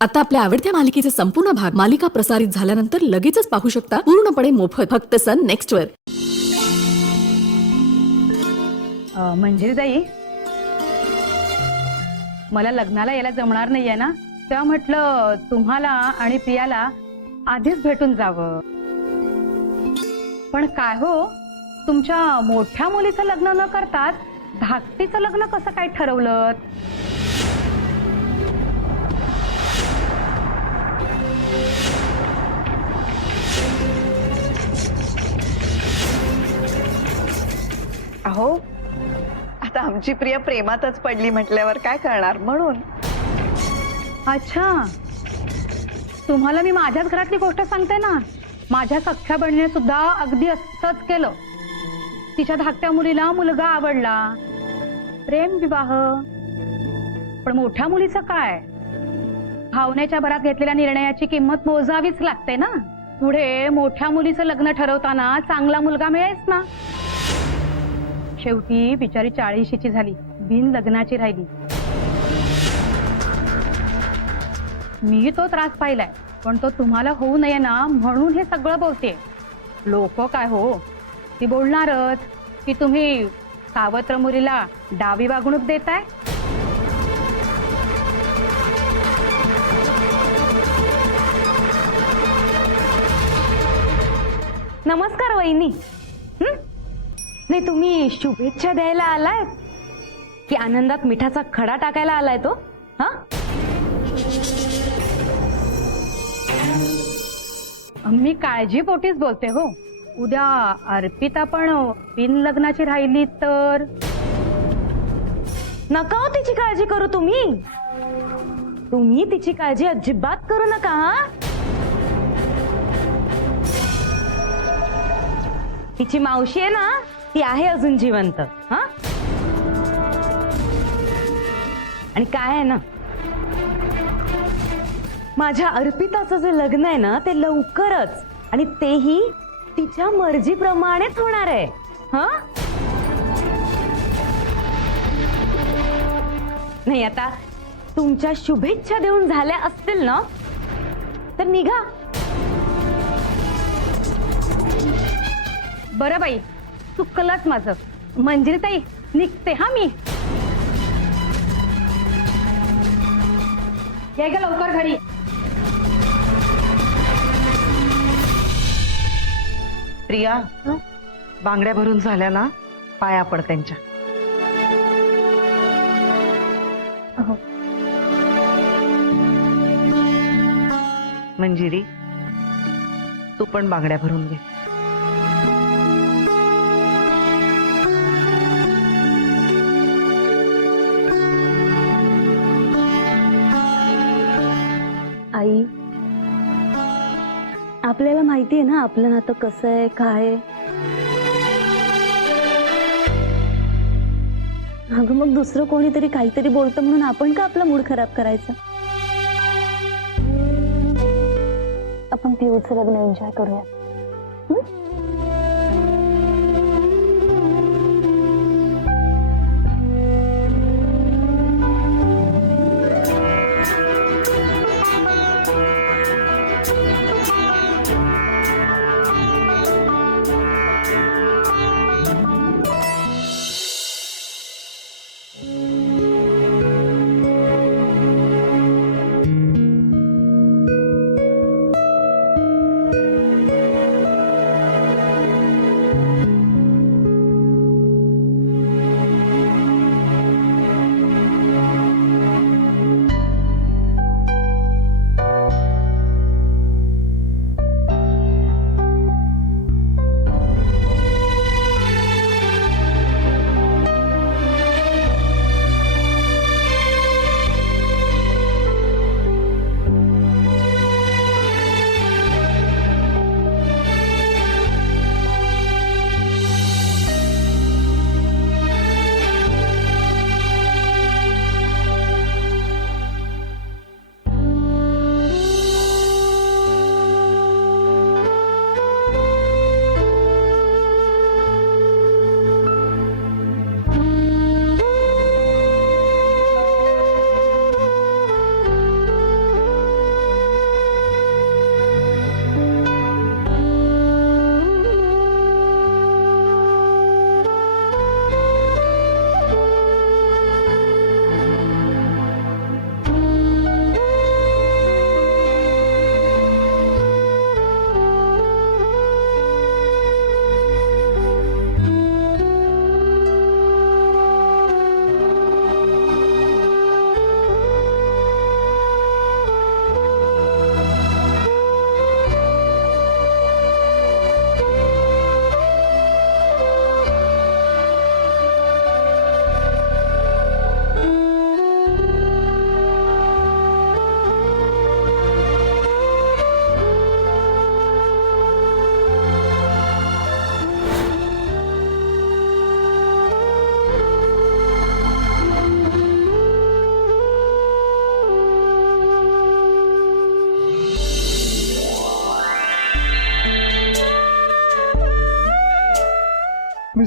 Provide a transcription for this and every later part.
आता आपल्या आवडत्या मालिकेचे संपूर्ण भाग मालिका प्रसारित झाल्यानंतर लगेचच पाहू शकता पूर्णपणे मोफत फक्त सन नेक्स्ट वर. मंजिरीताई, मला लग्नाला यायला जमणार नाहीये ना, तेव्हा म्हटलं तुम्हाला आणि प्रियाला आधीच भेटून जावं. पण काय हो, तुमच्या मोठ्या मुलीचं लग्न न करताच धाकटीचं लग्न कसं काय ठरवलं? अहो, आता आमची प्रिया प्रेमातच पडली म्हटल्यावर काय करणार म्हणून. अच्छा, तुम्हाला मी माझ्याच घरातली गोष्ट सांगते ना. माझ्या सख्ख्या बहिणीने सुद्धा अगदी असंच केलं. तिच्या धाकट्या मुलीला मुलगा आवडला, प्रेम विवाह. पण मोठ्या मुलीचं काय, भावनेच्या भरात घेतलेल्या निर्णयाची किंमत मोजावीच लागते ना. पुढे मोठ्या मुलीचं लग्न ठरवताना चांगला मुलगा मिळेच ना. शेवटी बिचारी 40शीची झाली, बिन लग्नाची राहिली. मी तो त्रास पाहिलाय, पण तो तुम्हाला होऊ नये ना म्हणून हे सगळं बोलते. लोक काय हो, ती बोलणारच की तुम्ही सावत्र मुलीला डावी वागणूक देताय. नमस्कार वहिनी. नाही, तुम्ही शुभेच्छा द्यायला आलायत की आनंदात मिठाचा खडा टाकायला आलाय तो? हा, मी काळजीपोटीच बोलते हो. उद्या अर्पिता पण बिन लग्नाची राहिली तर? नका हो तिची काळजी करू तुम्ही. तुम्ही तिची काळजी अजिबात करू नका. हा, तिची मावशी आहे ना, ती आहे अजून जिवंत. हा, आणि काय आहे ना, माझ्या अर्पिताचं जे लग्न आहे ना ते लवकरच, आणि तेही तिच्या मर्जीप्रमाणेच होणार आहे. हा, नाही, आता तुमच्या शुभेच्छा देऊन झाल्या असतील ना तर निघा. बरं बाई, चुकलंच माझं. मंजिरीताई, निघते हा मी. ये ग लवकर घरी. प्रिया, बांगड्या भरून झाल्या ना, पाया पड त्यांच्या. मंजिरी, तू पण बांगड्या भरून घे. आई, आपल्याला माहिती आहे ना आपलं नातं कसं आहे, काय आहे. अगं, मग दुसरं कोणीतरी काहीतरी बोलतं म्हणून आपण का आपला मूड खराब करायचा. आपण पिऊचं लग्न एन्जॉय करूया.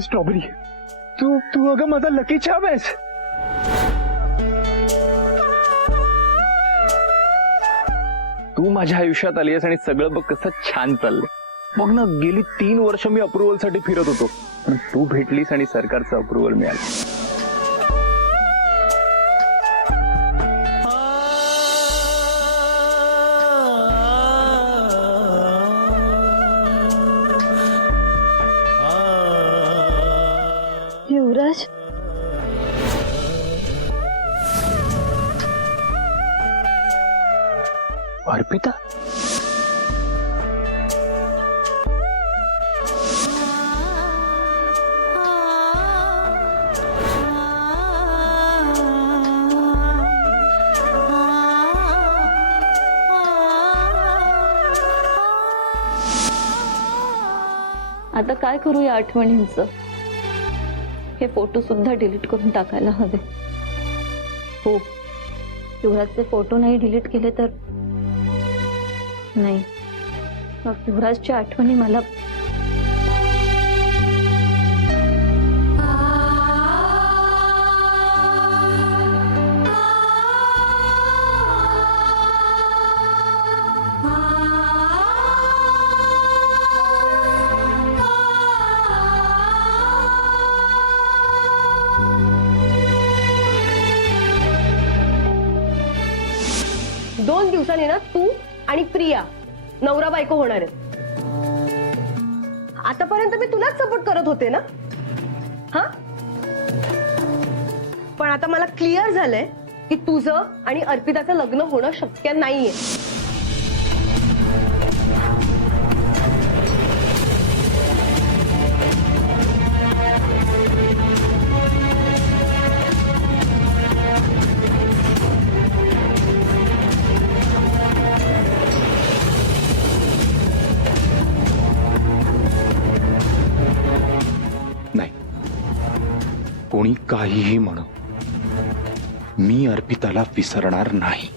स्ट्रॉबेरी, तू तू अगं माझा लकी चाम आहेस. तू माझ्या आयुष्यात आली आहेस आणि सगळं बघ कसं छान चाललंय. मग ना गेली 3 वर्ष मी अप्रुव्हल साठी फिरत होतो, पण तू भेटलीस आणि सरकारचं अप्रुव्हल मिळालं. युवराज, अर्पिता, आता काय करू या आठवणींचं? हे फोटो सुद्धा डिलीट करून टाकायला हवे. हो, युवराजचे फोटो नाही डिलीट केले तर नाही, मग युवराजच्या आठवणी मला दोन दिवसांनी ना तू आणि प्रिया नवरा बायको होणार आहेत. आतापर्यंत मी तुलाच सपोर्ट करत होते ना. हा, पण आता मला क्लिअर झालंय की तुझं आणि अर्पिताचं लग्न होणं शक्य नाहीये. नाही, कोणी काहीही म्हणो, मी अर्पिताला विसरणार नाही.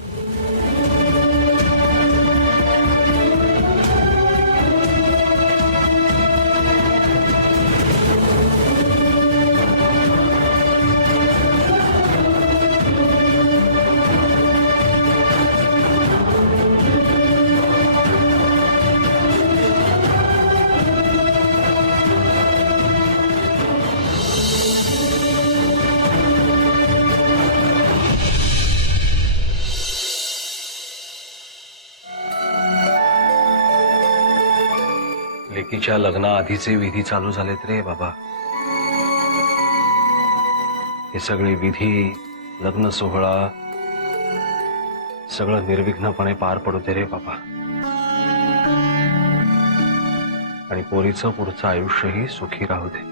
लेकीच्या लग्नाआधीचे विधी चालू झालेत रे बाबा. हे सगळे विधी, लग्न सोहळा सगळं निर्विघ्नपणे पार पडू दे रे बाबा. आणि पोरीचं पुढचं आयुष्यही सुखी राहू दे.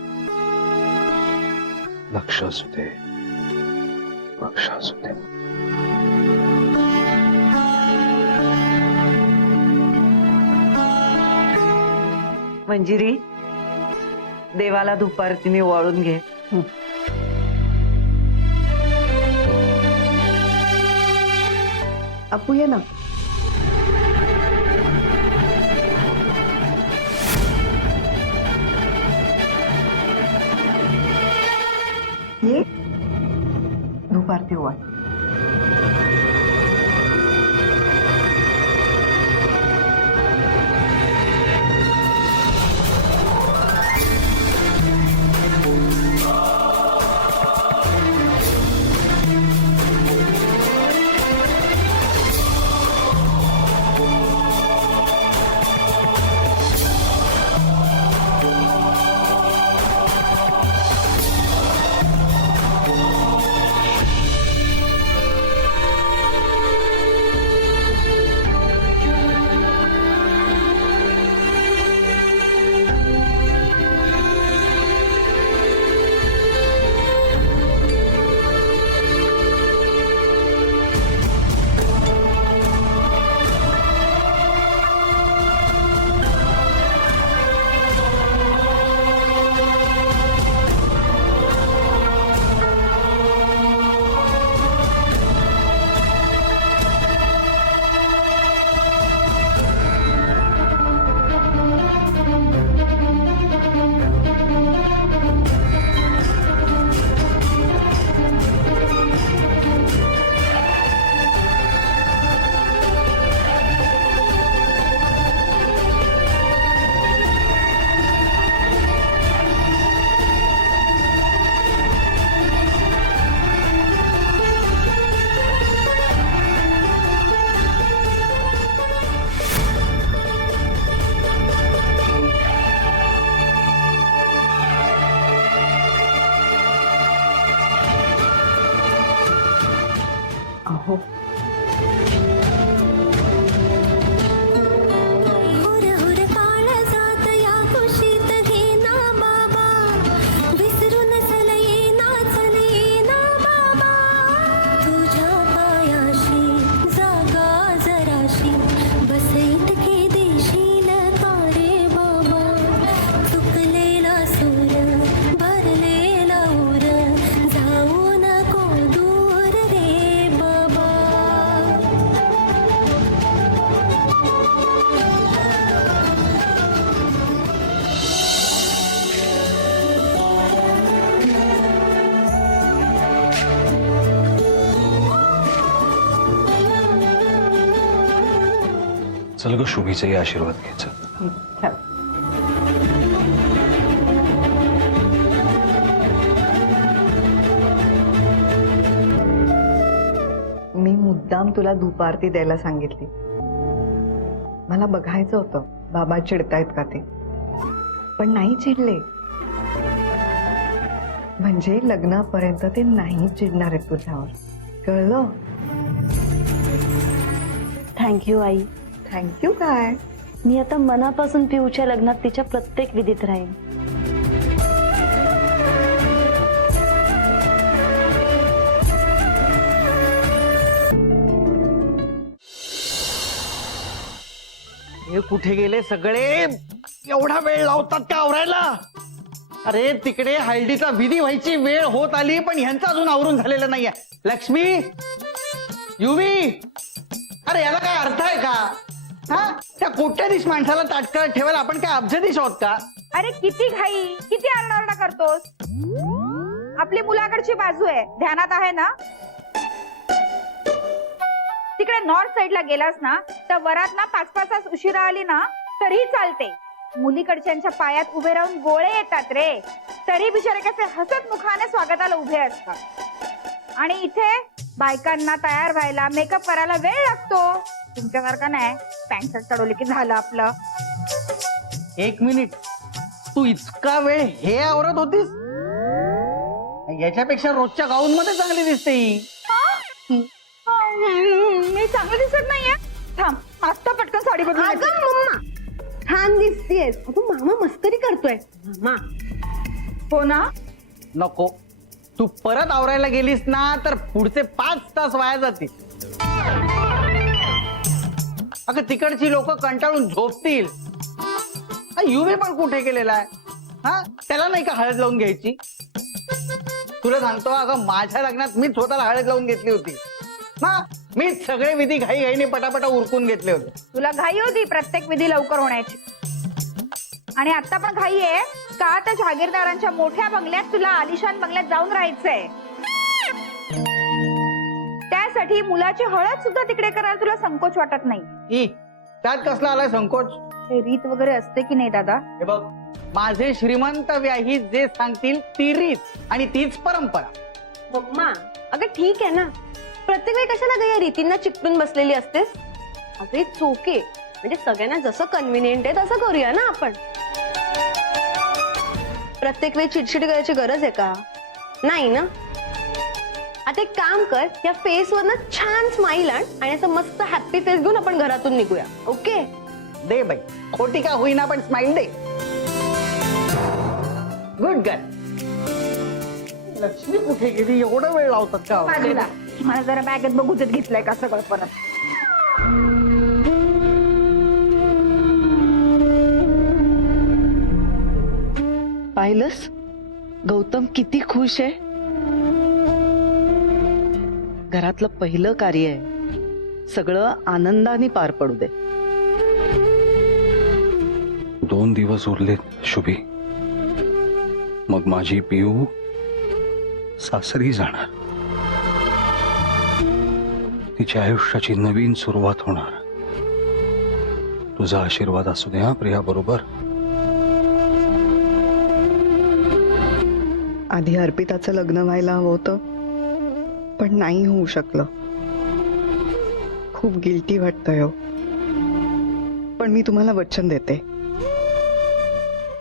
लक्ष असू दे, लक्ष असू दे. मंजिरी, देवाला धुपारतीने ओवाळून घे. अपू ये ना. ये धुपारती ओवाळ. चल ग शुभीचाही आशीर्वाद घ्यायचा. मी मुद्दाम तुला धूपारती द्यायला सांगितली. मला बघायचं होतं बाबा चिडतायत का ते, पण नाही चिडले. म्हणजे लग्नापर्यंत ते नाही चिडणार आहेत तुझ्यावर, कळलं? थँक्यू आई. थँक्यू काय? मी आता मनापासून पिऊच्या लग्नात तिच्या प्रत्येक विधीत राहीन. हे कुठे गेले सगळे? एवढा वेळ लावतात का आवरायला? अरे तिकडे हळदीचा विधी व्हायची वेळ होत आली, पण ह्यांचं अजून आवरून झालेलं नाहीये. लक्ष्मी, युवी, अरे याला काय अर्थ आहे का? हा, त्या कोट्याधीश माणसाला ताटकळत ठेवायला आपण काय अब्जदीश आहोत का? अरे किती घाई, किती आरडाओरडा करतोस? आपली मुलाकडची बाजू आहे, ध्यानात आहे ना? तिकडे नॉर्थ साइडला गेलास ना तर वरात ना 5-5 तास उशिरा आली ना तरी चालते. मुलीकडच्यांच्या पायात उभे राहून गोळे येतात रे, तरी बिचारे कसे हसत मुखाने स्वागताला उभे असतात. आणि इथे बायकांना तयार व्हायला, मेकअप करायला वेळ लागतो. तुमच्यासारखा नाही, पॅन्ट शर्ट चढवले की झालं आपलं. 1 मिनिट, तू इतका वेळ हे आवरत होतीस? याच्यापेक्षा रोजच्या गाऊन मध्ये चांगली दिसते ही. मी चांगलं दिसत नाहीये? थांब, आता पटकन साडी बदलून येते. मम्मा छान दिसतेस. मामा मस्करी करतोय. मामा हो ना? नको, तू परत आवरायला गेलीस ना तर पुढचे 5 तास वाया जातील. अगं तिकडची लोक कंटाळून झोपतील. युवी पण कुठे गेलेला आहे? हा, त्याला नाही का हळद लावून घ्यायची? तुला सांगतो, अगं माझ्या लग्नात मीच स्वतःला हळद लावून घेतली होती ना. मीच सगळे विधी घाईघाईने पटापटा उरकून घेतले होते. तुला घाई होती प्रत्येक विधी लवकर होण्याची, आणि आता पण घाई आहे का? त्या जहागीरदारांच्या मोठ्या बंगल्यात तुला आलिशान बंगल्यात जाऊन राहायचंय. त्यासाठी मुलाची हळद सुद्धा तिकडे करायला तुला संकोच वाटत नाही. त्यात कसला आलाय संकोच? हे रीत वगैरे असते की नाही दादा? हे बघ, माझे श्रीमंत व्याही जे सांगतील ती रीत आणि तीच परंपरा. मम्मा अगं ठीक आहे ना, प्रत्येक वेळी कशाला ग या रीतींना चिकटून बसलेली असतेस? अगं इट्स ओके, म्हणजे सगळ्यांना जसं कन्व्हिनियंट आहे तसं करूया ना आपण. प्रत्येक वेळी चिडचिड करायची गरज आहे का? नाही ना. आता एक काम कर, या फेस वर ना छान स्माइल आण आणि असं मस्त हॅपी फेस घेऊन आपण घरातून निघूया. ओके? दे बाई, खोटी का होईना पण स्माइल दे. Good girl. लक्ष्मी कुठे गेली? एवढा वेळ लावतात का? बाजूला. मला जरा बॅगेत बघू देत घेतलंय का सगळं परत. पाहिलंस गौतम किती खुश आहे. घरातलं पहिलं कार्य आहे, सगळं आनंदाने पार पडू दे. 2 दिवस उरलेत शुभी, मग माझी पिऊ सासरी जाणार. तिच्या आयुष्याची नवीन सुरुवात होणार. तुझा आशीर्वाद असू दे हा प्रिया बरोबर. आधी अर्पिताचं लग्न व्हायला हवं होतं, पण नाही होऊ शकलं. खूप गिल्टी वाटतंय हो. पण मी तुम्हाला वचन देते,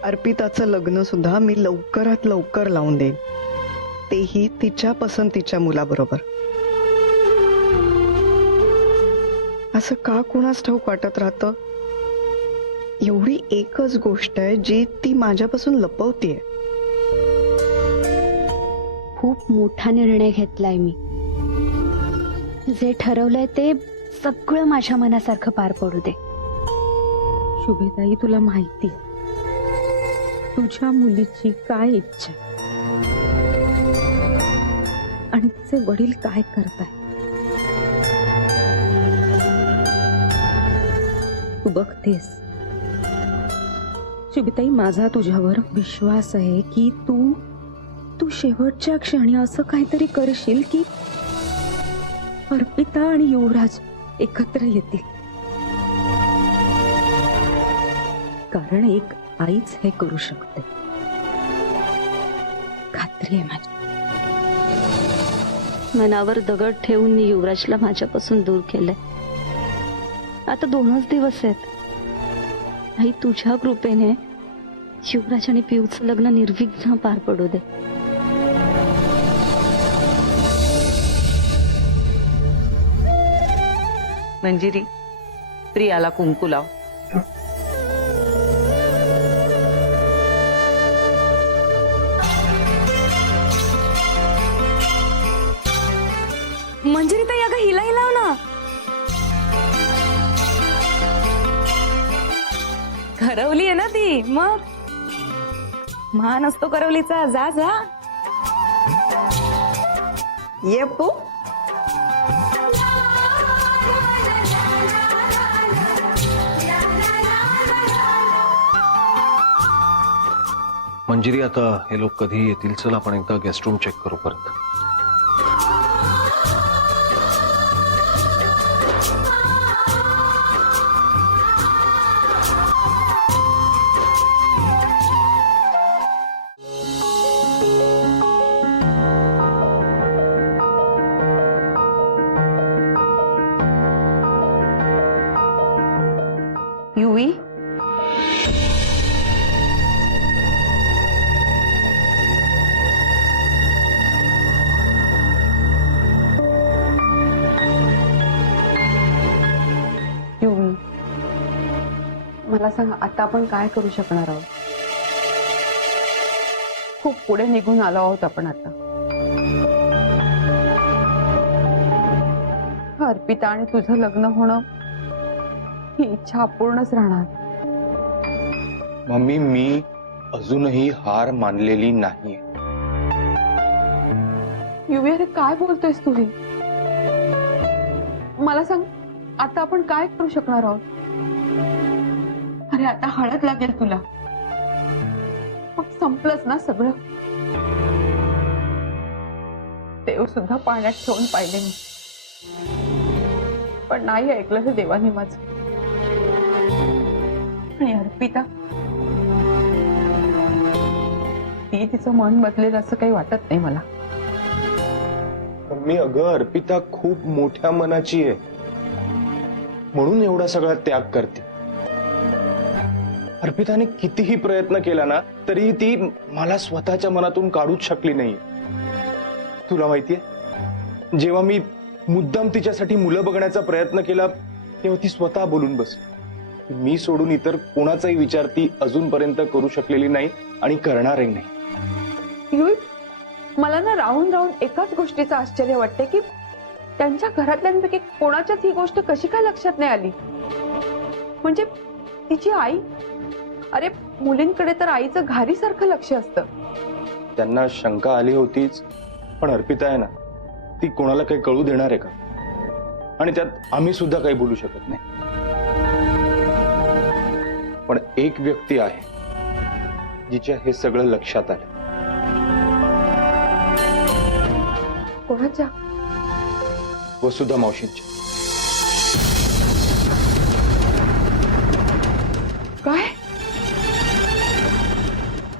अर्पिताचं लग्न सुद्धा मी लवकरात लवकर लावून देईन, तेही तिच्या पसंतीच्या मुलाबरोबर. असं का कुणास ठाऊक वाटत राहतं? एवढी एकच गोष्ट आहे जी ती माझ्यापासून लपवतीये. खूप मोठा निर्णय घेतलाय मी. जे ठरवलंय ते सगळं माझ्या मनासारखं पार पडू दे. शुभेताई, तुला माहिती तुझ्या मुलीची काय इच्छा आणि तिचे वडील काय करताय. तू बघतेस शुभेताई, माझा तुझ्यावर विश्वास आहे की तू शेवटच्या क्षणी असं काहीतरी करशील की अर्पिता आणि युवराज एकत्र येतील. कारण एक आईच हे करू शकते, खात्री आहे माझी. मनावर दगड ठेवून मी युवराजला माझ्यापासून दूर केलंय. आता 2च दिवस आहेत. आई, तुझ्या कृपेने युवराज आणि पियूचं लग्न निर्विघ्न पार पडू दे. मंजिरी, प्रियाला कुंकू लाव. मंजिरी ताई, अगं हिलाही लाव ना. करवली आहे ना ती, मग मान असतो करवलीचा. जा जा. ये पू. मंजिरी, आता हे लोक कधी येतील? चल आपण एकदा गेस्ट रूम चेक करू परत. युवी, युवी, मला सांग, आता आपण काय करू शकणार आहोत? खूप पुढे निघून आलो आहोत आपण आता. अर्पिता आणि तुझं लग्न होणं ही इच्छा अपूर्णच राहणार. मम्मी, मी अजूनही हार मानलेली नाहीये. युवी, अरे काय बोलतोयस तू हे? मला सांग, आता आपण काय करू शकणार आहोत? अरे आता हळद लागेल तुला, मग संपलंच ना सगळं. देव सुद्धा पाण्यात ठेवून पाहिले मी, पण नाही ऐकलं हे देवाने माझं. आणि अर्पिता, ती तिचं मन बदलेल असं काही वाटत नाही मला. मम्मी, अगं अर्पिता खूप मोठ्या मनाची आहे, म्हणून एवढा सगळा त्याग करते. अर्पिताने कितीही प्रयत्न केला ना, तरी ती मला स्वतःच्या मनातून काढूच शकली नाही. तुला माहितीये, जेव्हा मी मुद्दाम तिच्यासाठी मुलं बघण्याचा प्रयत्न केला, तेव्हा ती स्वतः बोलून बसली. मी सोडून इतर कोणाचाही विचार ती अजूनपर्यंत करू शकलेली नाही आणि करणारही नाही. युवी, मला ना राहून राहून एकाच गोष्टीचं आश्चर्य वाटते की त्यांच्या घरातल्यांपैकी कोणाच्याच ही गोष्ट कशी काय लक्षात नाही आली. म्हणजे तिची आई, अरे मुलींकडे तर आईचं घारीसारखं लक्ष असतं. त्यांना शंका आली होतीच, पण अर्पिता आहे ना, ती कोणाला काही कळू देणार आहे का? आणि त्यात आम्ही सुद्धा काही बोलू शकत नाही. पण एक व्यक्ती आहे जिच्या हे सगळं लक्षात आलं. कोणाच्या? वसुधा मावशींच्या. काय?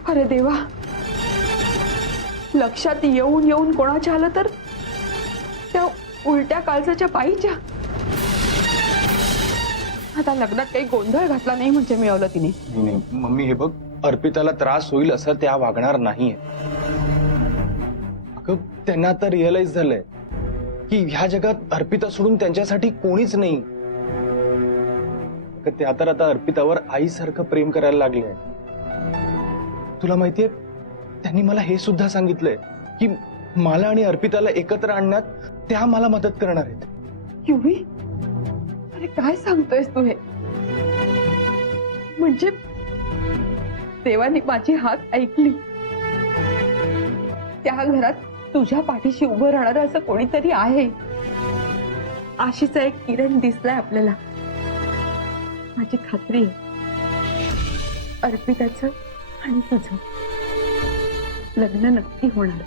अरे देवा, लक्षात येऊन येऊन कोणाच्या आलं तर त्या उलट्या काळजाच्या बाईच्या. आता लग्नात काही गोंधळ घातला नाही म्हणजे मिळवलं तिने. नाही मम्मी, हे बघ, अर्पिताला त्रास होईल असं त्या वागणार नाहीये. अगं, त्यांना आता रिअलाइज झालंय की ह्या जगात अर्पिता सोडून त्यांच्यासाठी कोणीच नाही. अगं, त्या तर आता अर्पितावर आईसारखं प्रेम करायला लागले. तुला माहितीये, त्यांनी मला हे सुद्धा सांगितलंय की मला आणि अर्पिताला एकत्र आणण्यात त्या मला मदत करणार आहेत. युवी, अरे काय सांगतोयस तू हे? म्हणजे देवाने माझी हाक ऐकली. त्या घरात तुझ्या पाठीशी उभं राहणार असं कोणीतरी आहे. आशेचा एक किरण दिसलाय आपल्याला. माझी खात्री आहे, अर्पिताचं आणि तुझं लग्न नक्की होणार.